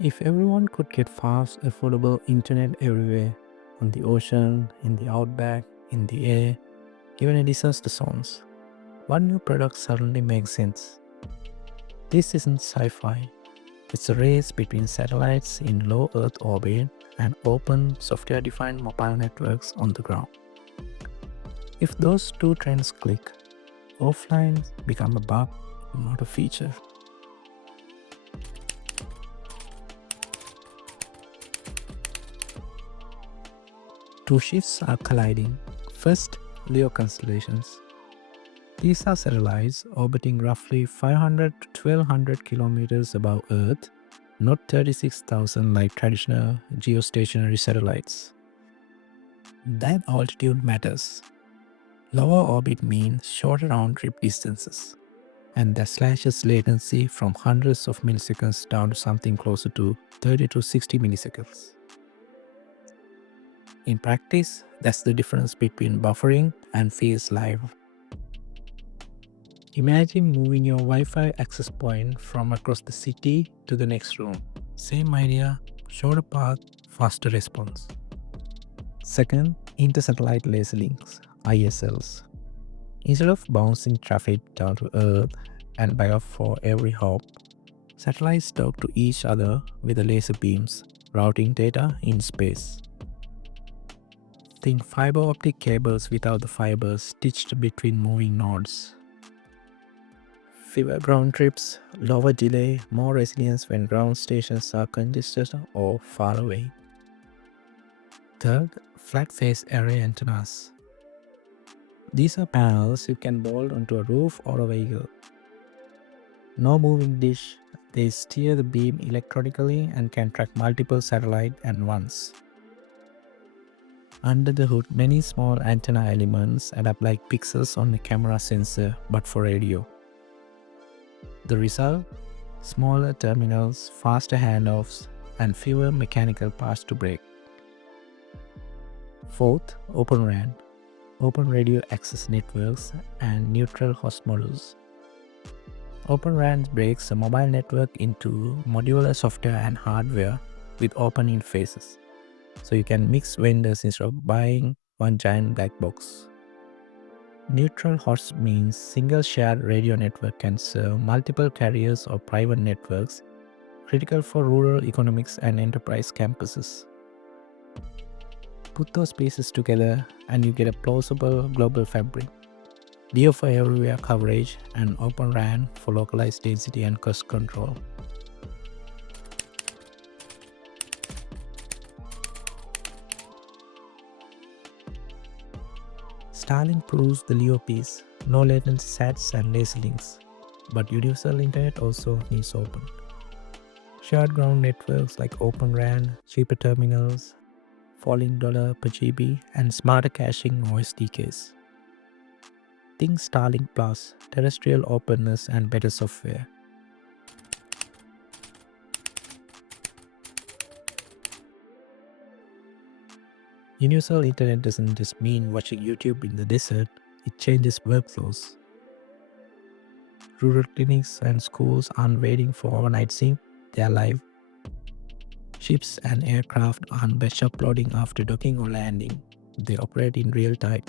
If everyone could get fast, affordable internet everywhere, on the ocean, in the outback, in the air, even in disaster zones, what new product suddenly makes sense? This isn't sci-fi. It's a race between satellites in low Earth orbit and open software-defined mobile networks on the ground. If those two trends click, offline become a bug, not a feature. Two shifts are colliding. First, LEO constellations. These are satellites orbiting roughly 500 to 1200 kilometers above Earth, not 36,000 like traditional geostationary satellites. That altitude matters. Lower orbit means shorter round trip distances, and that slashes latency from hundreds of milliseconds down to something closer to 30 to 60 milliseconds. In practice, that's the difference between buffering and phase live. Imagine moving your Wi-Fi access point from across the city to the next room. Same idea, shorter path, faster response. Second, intersatellite laser links, ISLs. Instead of bouncing traffic down to Earth and back up for every hop, satellites talk to each other with the laser beams, routing data in space. Think fiber optic cables without the fibers stitched between moving nodes. Fewer ground trips, lower delay, more resilience when ground stations are congested or far away. Third, flat face array antennas. These are panels you can bolt onto a roof or a vehicle. No moving dish, they steer the beam electronically and can track multiple satellites at once. Under the hood, many small antenna elements add up like pixels on a camera sensor but for radio. The result? Smaller terminals, faster handoffs, and fewer mechanical parts to break. Fourth, Open RAN, Open Radio Access Networks, and neutral host models. Open RAN breaks a mobile network into modular software and hardware with open interfaces, so you can mix vendors instead of buying one giant black box. Neutral host means single shared radio network can serve multiple carriers or private networks, critical for rural economics and enterprise campuses. Put those pieces together and you get a plausible global fabric. LEO for everywhere coverage and Open RAN for localized density and cost control. Starlink proves the LEO piece, no latency sats and laser links, but universal internet also needs open. Shared ground networks like Open RAN, cheaper terminals, falling dollar per GB, and smarter caching or SDKs. Think Starlink Plus, terrestrial openness and better software. Universal internet doesn't just mean watching YouTube in the desert, it changes workflows. Rural clinics and schools aren't waiting for overnight sync, they are live. Ships and aircraft aren't batch uploading after docking or landing, they operate in real time.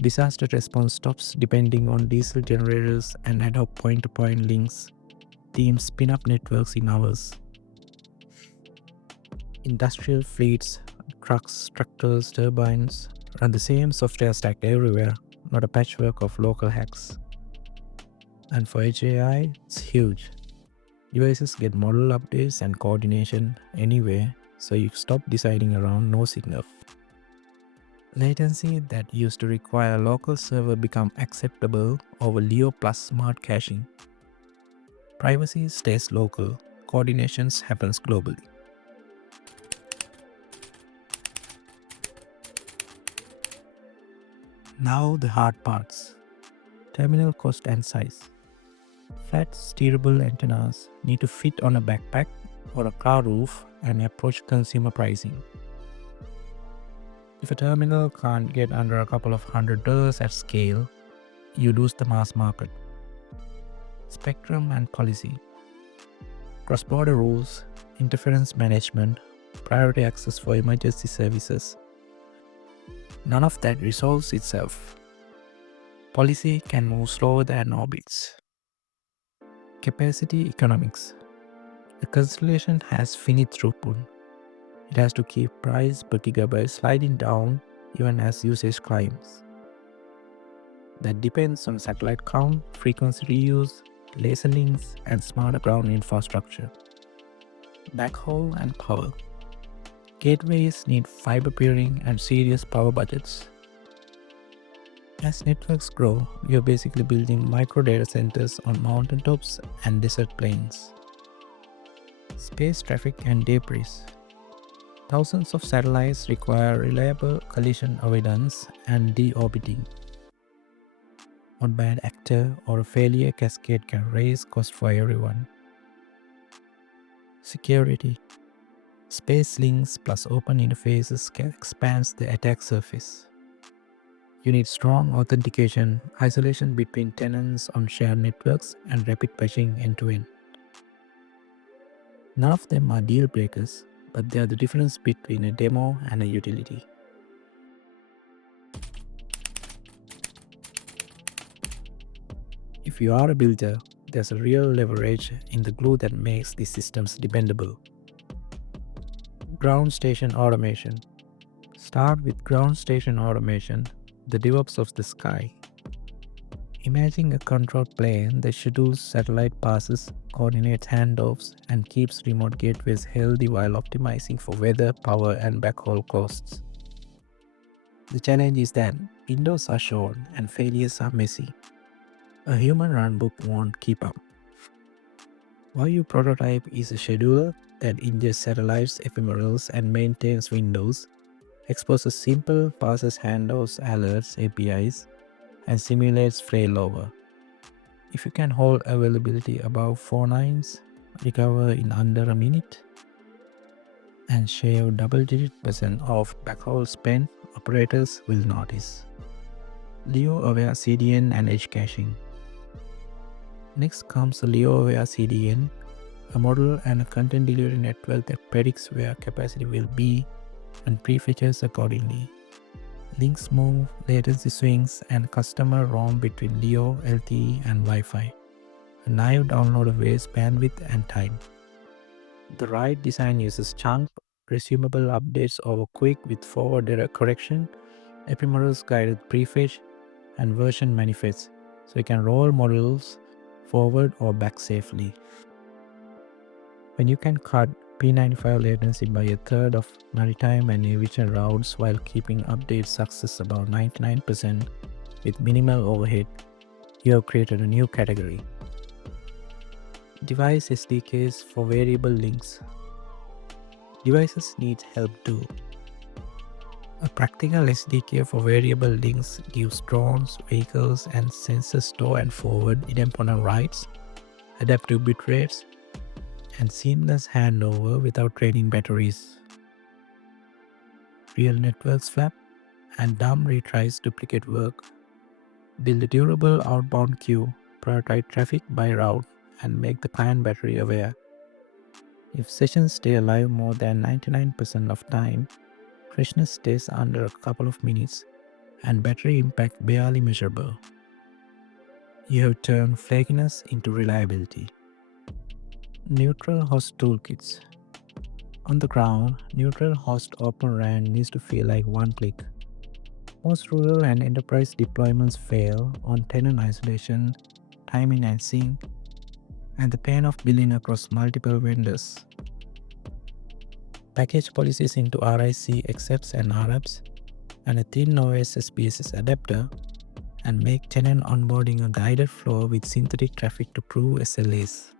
Disaster response stops depending on diesel generators and ad hoc point-to-point links. Teams spin up networks in hours. Industrial fleets, trucks, tractors, turbines run the same software stack everywhere, not a patchwork of local hacks. And for Edge AI, it's huge. Devices get model updates and coordination anywhere, so you stop deciding around no signal. Latency that used to require a local server become acceptable over LEO plus smart caching. Privacy stays local, coordinations happens globally. Now the hard parts. Terminal cost and size. Flat steerable antennas need to fit on a backpack or a car roof and approach consumer pricing. If a terminal can't get under a couple of $100 at scale, you lose the mass market. Spectrum and policy. cross-border rules, interference management, priority access for emergency services. None of that resolves itself. Policy can move slower than orbits. Capacity economics. A constellation has finite throughput. It has to keep price per gigabyte sliding down even as usage climbs. That depends on satellite count, frequency reuse, laser links, and smarter ground infrastructure. Backhaul and power. Gateways need fiber peering and serious power budgets. As networks grow, we are basically building micro data centers on mountaintops and desert plains. Space traffic and debris. Thousands of satellites require reliable collision avoidance and deorbiting. One bad actor or a failure cascade can raise cost for everyone. Security. Space links plus open interfaces can expand the attack surface. You need strong authentication, isolation between tenants on shared networks, and rapid patching end-to-end. None of them are deal breakers, but they are the difference between a demo and a utility. If you are a builder, there's a real leverage in the glue that makes these systems dependable. Ground station automation. Start with ground station automation, the DevOps of the sky. Imagine a control plane that schedules satellite passes, coordinates handoffs, and keeps remote gateways healthy while optimizing for weather, power, and backhaul costs. The challenge is that windows are short and failures are messy. A human runbook won't keep up. While prototype is a scheduler that ingests satellites, ephemerals, and maintains windows, exposes simple passes, handoffs, alerts, APIs, and simulates failover. If you can hold availability above 4 nines, recover in under a minute, and shave double-digit % of backhaul spend, operators will notice. LEO-aware CDN and edge caching. Next comes a LEO-aware CDN, a model and a content delivery network that predicts where capacity will be and prefetches accordingly. Links move, latency swings, and customer roam between LEO, LTE, and Wi-Fi. A naive downloader wastes bandwidth and time. The right design uses chunk, resumable updates over quick with forward error correction, ephemerals guided prefetch, and version manifests, so you can roll models forward or back safely. When you can cut P95 latency by a third of maritime and aviation routes while keeping update success about 99% with minimal overhead, you have created a new category. Device SDKs for variable links. Devices need help too. A practical SDK for variable links gives drones, vehicles, and sensors store and forward idempotent writes, adaptive bit rates, and seamless handover without draining batteries. Real networks flap and dumb retries duplicate work. Build a durable outbound queue, prioritize traffic by route, and make the client battery aware. If sessions stay alive more than 99% of time, freshness stays under a couple of minutes, and battery impact barely measurable. You have turned flakiness into reliability. Neutral host toolkits. On the ground, neutral host Open RAN needs to feel like one click. Most rural and enterprise deployments fail on tenant isolation, timing and sync, and the pain of billing across multiple vendors. Package policies into RIC accepts and RAPs, and a thin OS SPSS adapter, and make tenant onboarding a guided flow with synthetic traffic to prove SLAs.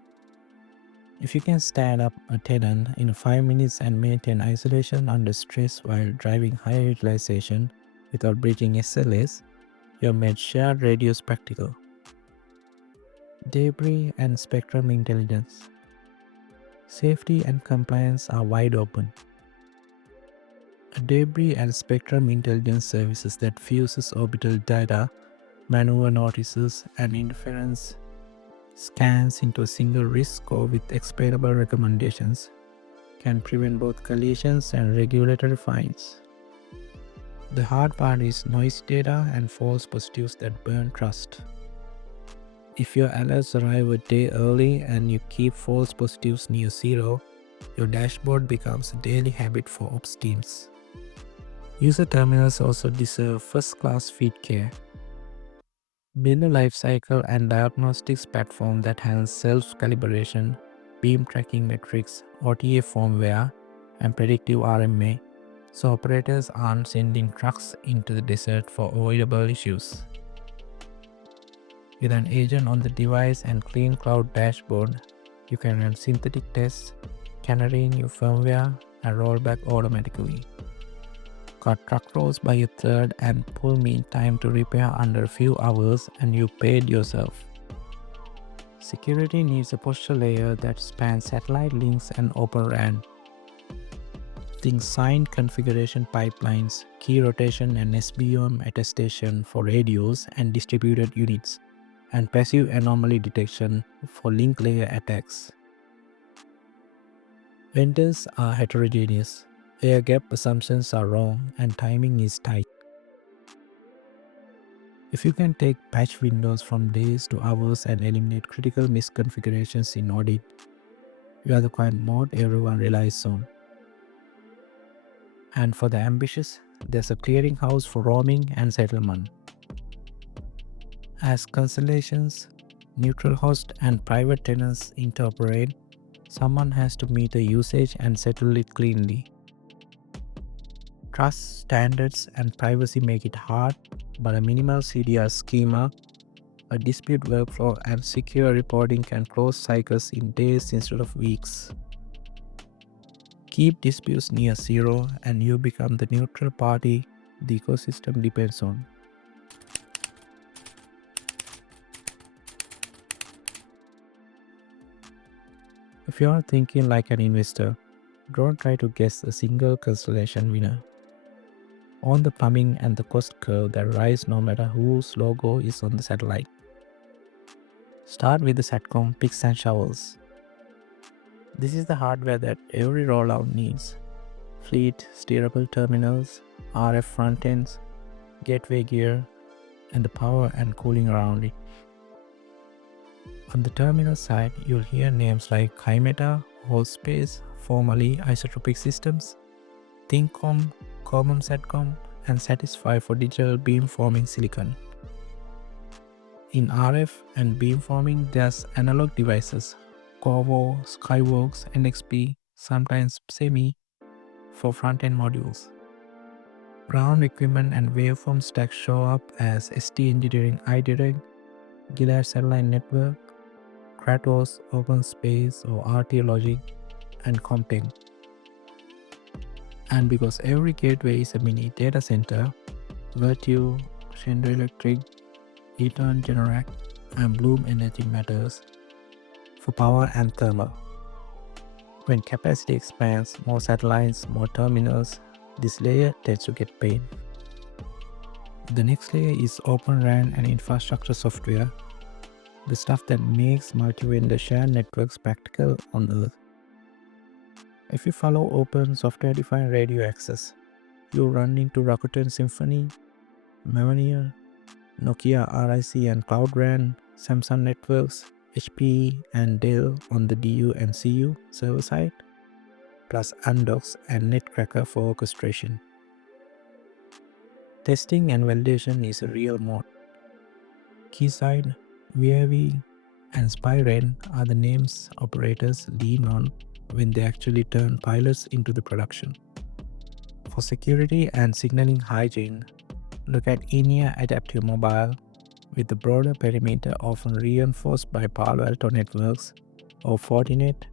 If you can stand up a tenant in 5 minutes and maintain isolation under stress while driving higher utilization without breaching SLAs, you have made shared radios practical. Debris and spectrum intelligence. Safety and compliance are wide open. A debris and spectrum intelligence services that fuses orbital data, maneuver notices, and interference scans into a single risk score with explainable recommendations, can prevent both collisions and regulatory fines. The hard part is noisy data and false positives that burn trust. If your alerts arrive a day early and you keep false positives near zero, your dashboard becomes a daily habit for ops teams. User terminals also deserve first-class feed care. Build a lifecycle and diagnostics platform that handles self-calibration, beam tracking metrics, OTA firmware, and predictive RMA, so operators aren't sending trucks into the desert for avoidable issues. With an agent on the device and clean cloud dashboard, you can run synthetic tests, canary new firmware, and roll back automatically. Cut truck rolls by a third and pull mean time to repair under a few hours, and you paid yourself. Security needs a posture layer that spans satellite links and Open RAN. Think signed configuration pipelines, key rotation and SBOM attestation for radios and distributed units, and passive anomaly detection for link layer attacks. Vendors are heterogeneous. Air gap assumptions are wrong and timing is tight. If you can take patch windows from days to hours and eliminate critical misconfigurations in audit, you are the kind mode everyone relies on. And for the ambitious, there's a clearinghouse for roaming and settlement. As constellations, neutral host and private tenants interoperate, someone has to meet the usage and settle it cleanly. Trust, standards, and privacy make it hard, but a minimal CDR schema, a dispute workflow, and secure reporting can close cycles in days instead of weeks. Keep disputes near zero, and you become the neutral party the ecosystem depends on. If you are thinking like an investor, don't try to guess a single constellation winner. On the plumbing and the cost curve that rise no matter whose logo is on the satellite. Start with the satcom picks and shovels. This is the hardware that every rollout needs. Fleet, steerable terminals, RF front ends, gateway gear, and the power and cooling around it. On the terminal side, you'll hear names like Chimeta, Wholespace, formerly Isotropic Systems, ThinkCom, Common Satcom, and Satisfy for digital beamforming silicon. In RF and beamforming, there's analog devices, Corvo, Skyworks, NXP, sometimes Semi, for front-end modules. Ground equipment and waveform stacks show up as ST Engineering iDirect, Gilead Satellite Network, Kratos, OpenSpace or RT Logic, and Comtech. And because every gateway is a mini data center, Virtue, Schneider Electric, Eaton Generac, and Bloom Energy matters for power and thermal. When capacity expands, more satellites, more terminals, this layer tends to get paid. The next layer is Open RAN and infrastructure software, the stuff that makes multi-vendor shared networks practical on Earth. If you follow open software-defined radio access, you'll run into Rakuten Symphony, Mavenir, Nokia RIC and Cloud RAN, Samsung Networks, HP and Dell on the DU and CU server side, plus Andox and Netcracker for orchestration. Testing and validation is a real mode. Keysight, VIV, and Spyren are the names operators lean on when they actually turn pilots into the production. For security and signaling hygiene, look at INEA Adaptive Mobile, with the broader perimeter often reinforced by Palo Alto networks or Fortinet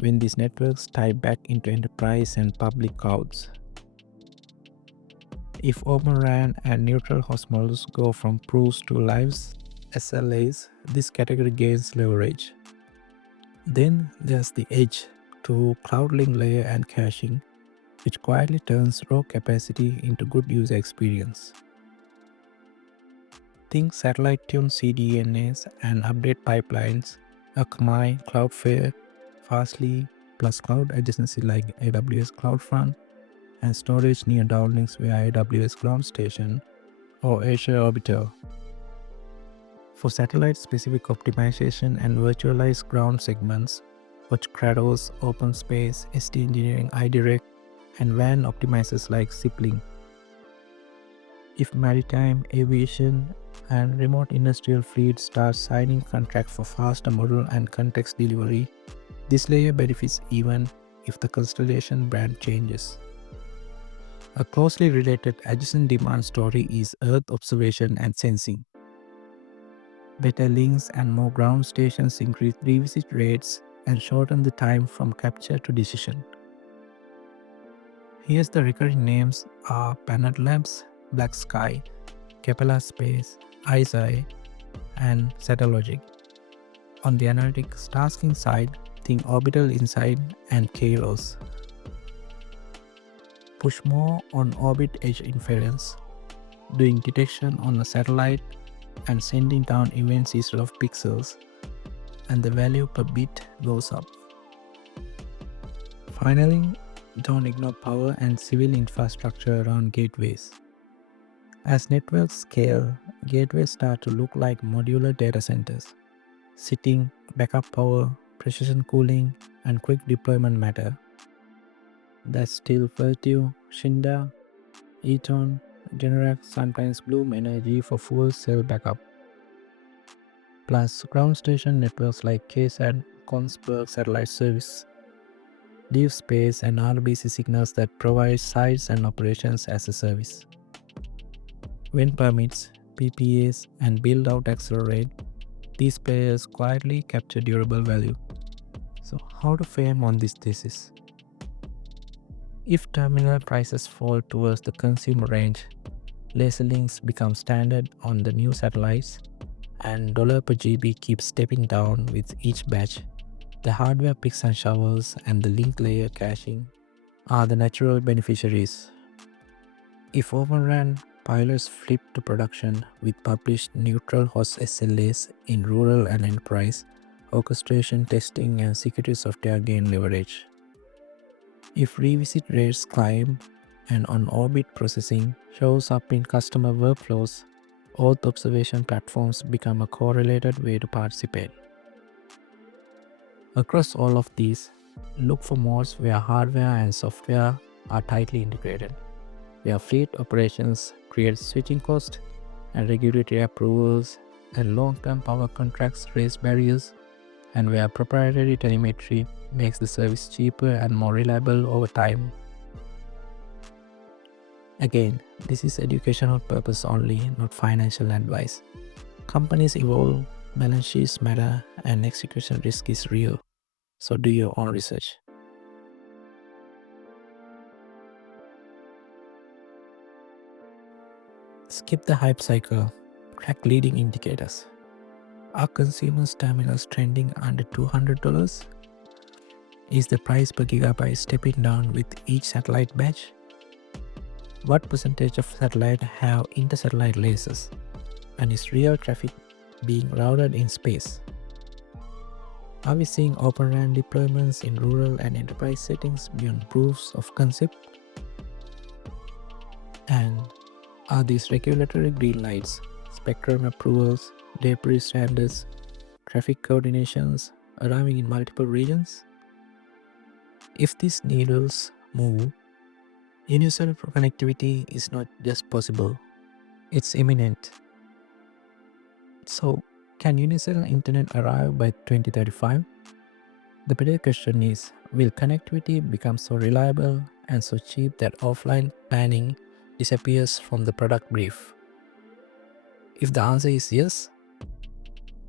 when these networks tie back into enterprise and public clouds. If Open RAN and neutral host models go from proofs to lives SLAs, this category gains leverage. Then there's the edge to cloud link layer and caching, which quietly turns raw capacity into good user experience. Think satellite-tuned CDNAs and update pipelines, Akamai, Cloudflare, Fastly, plus cloud adjacency like AWS CloudFront, and storage near downlinks via AWS Ground Station or Azure Orbiter. For satellite-specific optimization and virtualized ground segments, watch Kratos, OpenSpace, ST Engineering, iDirect, and WAN optimizers like Zipling. If maritime, aviation, and remote industrial fleets start signing contracts for faster model and context delivery, this layer benefits even if the constellation brand changes. A closely related adjacent demand story is Earth observation and sensing. Better links and more ground stations increase revisit rates and shorten the time from capture to decision. Here's the recurring names are Planet Labs, Black Sky, Capella Space, ISI, and Satellogic. On the analytics tasking side, think Orbital Insight and Kairos. Push more on orbit edge inference, doing detection on a satellite and sending down events instead of pixels, and the value per bit goes up. Finally, don't ignore power and civil infrastructure around gateways. As networks scale, gateways start to look like modular data centers. Sitting, backup power, precision cooling, and quick deployment matter. That's still Vertu, Shinda, Eaton, Generac, sometimes Bloom Energy for full cell backup. Plus ground station networks like KSAT, Kongsberg Satellite Service, Deep Space, and RBC signals that provide sites and operations as a service. When permits, PPAs, and build-out accelerate, these players quietly capture durable value. So how to frame on this thesis? If terminal prices fall towards the consumer range, laser links become standard on the new satellites, and dollar per GB keeps stepping down with each batch, the hardware picks and shovels and the link layer caching are the natural beneficiaries. If overrun, pilots flip to production with published neutral host SLAs in rural and enterprise, orchestration testing and security software gain leverage. If revisit rates climb and on-orbit processing shows up in customer workflows, Earth observation platforms become a correlated way to participate. Across all of these, look for modes where hardware and software are tightly integrated, where fleet operations create switching costs and regulatory approvals and long-term power contracts raise barriers, and where proprietary telemetry makes the service cheaper and more reliable over time. Again, this is educational purpose only, not financial advice. Companies evolve, balance sheets matter, and execution risk is real. So do your own research. Skip the hype cycle. Track leading indicators. Are consumers' terminals trending under $200? Is the price per gigabyte stepping down with each satellite batch? What percentage of satellites have inter-satellite lasers? And is real traffic being routed in space? Are we seeing Open RAN deployments in rural and enterprise settings beyond proofs of concept? And are these regulatory green lights, spectrum approvals, debris standards, traffic coordinations arriving in multiple regions? If these needles move, universal connectivity is not just possible, it's imminent. So, can universal internet arrive by 2035? The better question is, will connectivity become so reliable and so cheap that offline planning disappears from the product brief? If the answer is yes,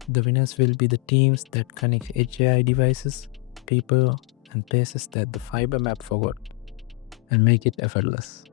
the winners will be the teams that connect edge AI devices, people, and places that the fiber map forgot, and make it effortless.